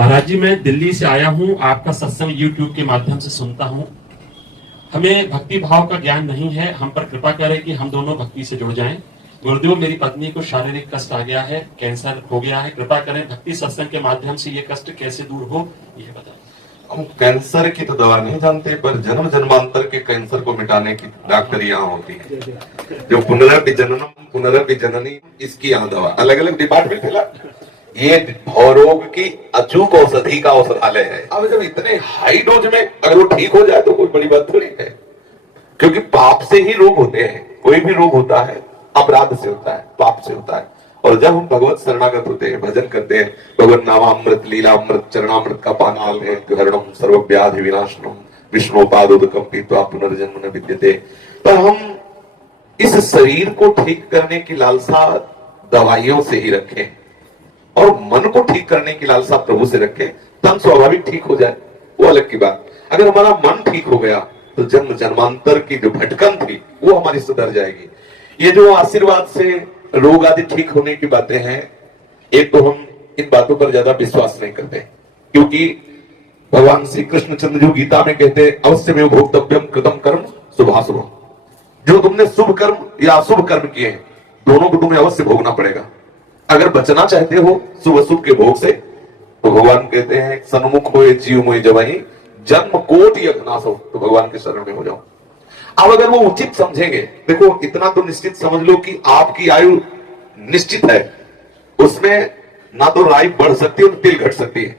महाराज जी, मैं दिल्ली से आया हूँ। आपका सत्संग YouTube के माध्यम से सुनता हूँ। हमें भक्ति भाव का ज्ञान नहीं है। हम पर कृपा करें कि हम दोनों भक्ति से जुड़ जाएं। गुरुदेव, मेरी पत्नी को शारीरिक कष्ट आ गया है, कैंसर हो गया है। कृपा करें, भक्ति सत्संग के माध्यम से ये कष्ट कैसे दूर हो, ये बताएं। हम कैंसर की तो दवा नहीं जानते, पर जन्म जन्मांतर के कैंसर को मिटाने की डॉक्टर यहाँ होती है। जो पुनरपि जननम पुनरपि जननी, इसकी यहाँ दवा अलग अलग डिपार्टमेंट है। ये भवरोग की अचूक औषधि का औषधालय है। अब जब इतने हाई डोज में अगर वो ठीक हो जाए तो कोई बड़ी बात थोड़ी है, क्योंकि पाप से ही रोग होते हैं। कोई भी रोग होता है अपराध से होता है, पाप से होता है। और जब हम भगवत शरणागत होते हैं, भजन करते हैं, भगवत नामामृत लीलामृत चरणामृत का पानाल है, हरणम सर्वव्याधि विनाशनम विष्णुपादोदकम पीत्वा पुनर्जन्म न विद्यते। पर हम इस शरीर को ठीक करने की लालसा दवाइयों से ही रखें और मन को ठीक करने की लालसा प्रभु से रखें, तब स्वाभाविक ठीक हो जाए, वो अलग की बात। अगर हमारा मन ठीक हो गया तो जन्म जन्मांतर की जो भटकन थी वो हमारी सुधर जाएगी। ये जो आशीर्वाद से रोग आदि ठीक होने की बातें हैं, एक तो हम इन बातों पर ज्यादा विश्वास नहीं करते, क्योंकि भगवान श्री कृष्ण चंद्र जो गीता में कहते हैं, अवश्य में भोक्तव्यम कृतम कर्म शुभाशुभ। जो तुमने शुभ कर्म या अशुभ कर्म किए हैं, दोनों को तुम्हें अवश्य भोगना पड़ेगा। अगर बचना चाहते हो शुभ अशुभ के भोग से, तो भगवान कहते हैं सन्मुख हो जीव मोहि जबहि जन्म कोटि अघनाश हो, तो भगवान के शरण में हो जाओ। अब अगर वो उचित समझेंगे, देखो इतना तो निश्चित समझ लो कि आपकी आयु निश्चित है, उसमें ना तो राई बढ़ सकती है और तिल घट सकती है।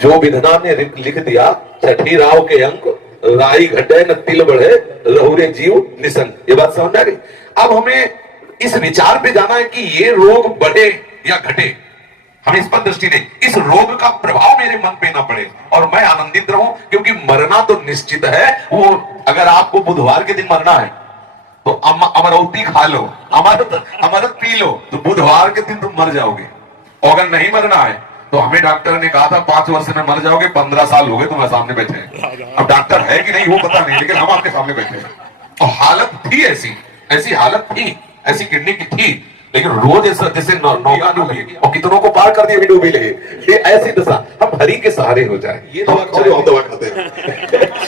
जो विधना ने लिख दिया, छठी राव के अंक, राई घटे न तिल बढ़े, रहुरे जीव निसंग। ये बात समझ आ गई। अब हमें इस विचार पे जाना है कि ये रोग बढ़े या घटे, हमें इस पर दृष्टि नहीं, इस रोग का प्रभाव मेरे मन पे ना पड़े और मैं आनंदित रहूं, क्योंकि मरना तो निश्चित है। वो अगर आपको बुधवार के दिन मरना है तो अमरौती खा लो, अमृत पी लो, तो बुधवार के दिन तुम मर जाओगे। और अगर नहीं मरना है तो हमें डॉक्टर ने कहा था 5 वर्ष में मर जाओगे, 15 साल हो गए तुम्हारे सामने बैठे हैं। अब डॉक्टर है कि नहीं वो पता नहीं, लेकिन हम आपके सामने बैठे हैं। और हालत थी ऐसी हालत थी, ऐसी किडनी की थी, लेकिन रोज ऐसा जैसे नौका डूबी और कितनों को पार कर दिया भी डूबी ले। ये ऐसी दशा, हम हरि के सहारे हो जाए। ये तो दवा खाते हैं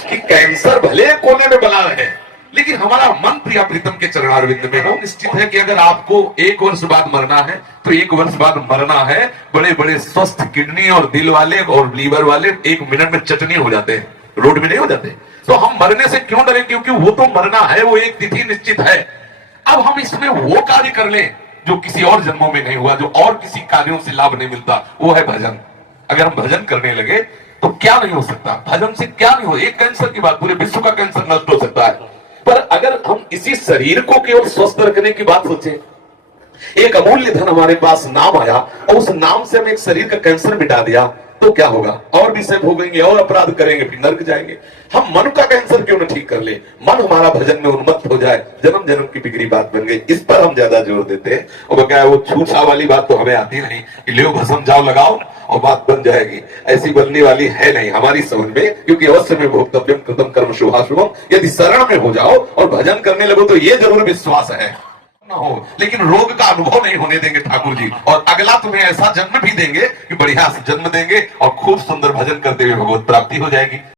कि कैंसर भले कोने में बना रहे, लेकिन हमारा मन प्रिया प्रीतम के चरणारविंद में हो। निश्चित है कि अगर आपको 1 वर्ष बाद मरना है तो 1 वर्ष बाद मरना है। बड़े बड़े स्वस्थ किडनी और दिल वाले और लीवर वाले 1 मिनट में चटनी हो जाते हैं, रोड में नहीं हो जाते। तो हम मरने से क्यों डरे, क्योंकि वो तो मरना है, वो एक तिथि निश्चित है। अब हम इसमें वो कार्य कर लें जो किसी और जन्मों में नहीं हुआ, जो और किसी कार्यों से लाभ नहीं मिलता, वो है भजन। अगर हम भजन करने लगे तो क्या नहीं हो सकता, भजन से क्या नहीं हो। एक कैंसर की बात, पूरे विश्व का कैंसर नष्ट हो सकता है। पर अगर हम इसी शरीर को केवल स्वस्थ रखने की बात सोचें, एक अमूल्य धन हमारे पास नाम आया और उस नाम से हम एक शरीर का कैंसर मिटा दिया, तो क्या होगा? और विषय भोगेंगे और अपराध करेंगे, फिर नर्क जाएंगे। हम मन का कैंसर क्यों न ठीक कर ले, मन हमारा भजन में उन्मत्त हो जाए, जन्म जन्म की बिगड़ी बात बन गई। इस पर हम ज्यादा जोर देते हैं। और क्या है, वो छूछा वाली बात तो हमें आती नहीं कि ले भस्म जाओ लगाओ और बात बन जाएगी, ऐसी बनने वाली है नहीं हमारी समझ में। क्योंकि अवश्य में भोक्तव्यम कृतम कर्म शुभाशुभम, यदि शरण में हो जाओ और भजन करने लगो तो ये जरूर विश्वास है ना हो, लेकिन रोग का अनुभव नहीं होने देंगे ठाकुर जी। और अगला तुम्हें ऐसा जन्म भी देंगे कि बढ़िया से जन्म देंगे और खूब सुंदर भजन करते हुए भगवत प्राप्ति हो जाएगी।